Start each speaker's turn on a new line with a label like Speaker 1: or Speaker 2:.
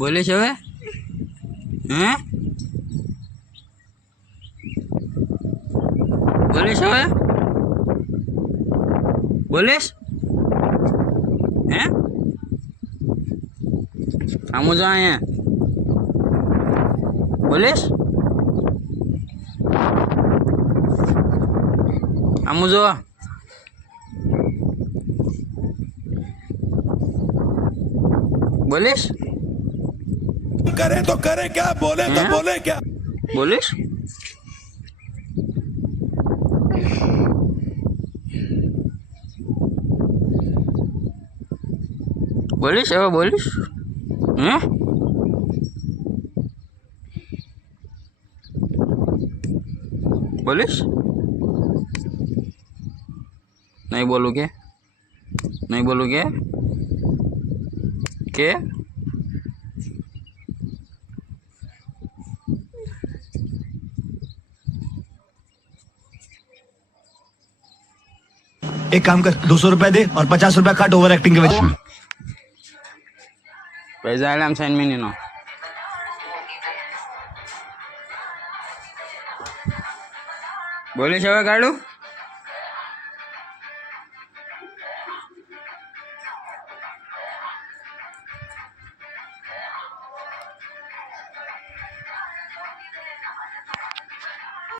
Speaker 1: બોલીશ હવે? હે? બોલીશ હવે? બોલીશ? હે? આમું જો અહીંયા બોલીશ? આમું જો બોલીશ?
Speaker 2: करें तो करें क्या बोले तो
Speaker 1: हैं?
Speaker 2: बोले क्या
Speaker 1: બોલીશ બોલીશ હવે બોલીશ હે બોલીશ નહીં બોલું કે નહીં બોલું કે કે
Speaker 3: एक काम कर दो सौ रुपया दे और पचास रुपया काट ओवर एक्टिंग के वजह
Speaker 1: પૈસા આલામ સાઈન મિનીનો બોલીશ હવે કાઢું